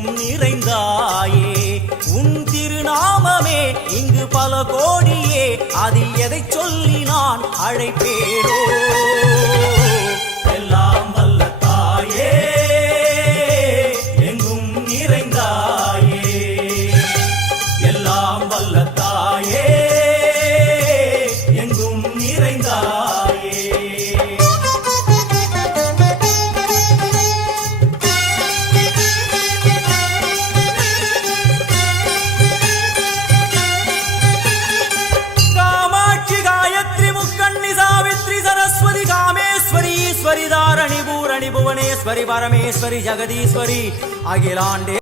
எங்கும் நிறைந்தாயே உன் திருநாமமே இங்கு பல கோடியே அதில் எதை சொல்லி நான் அழைப்பேனோ எல்லாம் வல்ல தாயே எங்கும் நிறைந்தாயே எல்லாம் வல்ல தாயே எங்கும் நிறைந்தாயே ईश्वरी दारणी भूरणी भुवनेश्वरी परमेश्वरी जगदीश्वरी अखिलांडे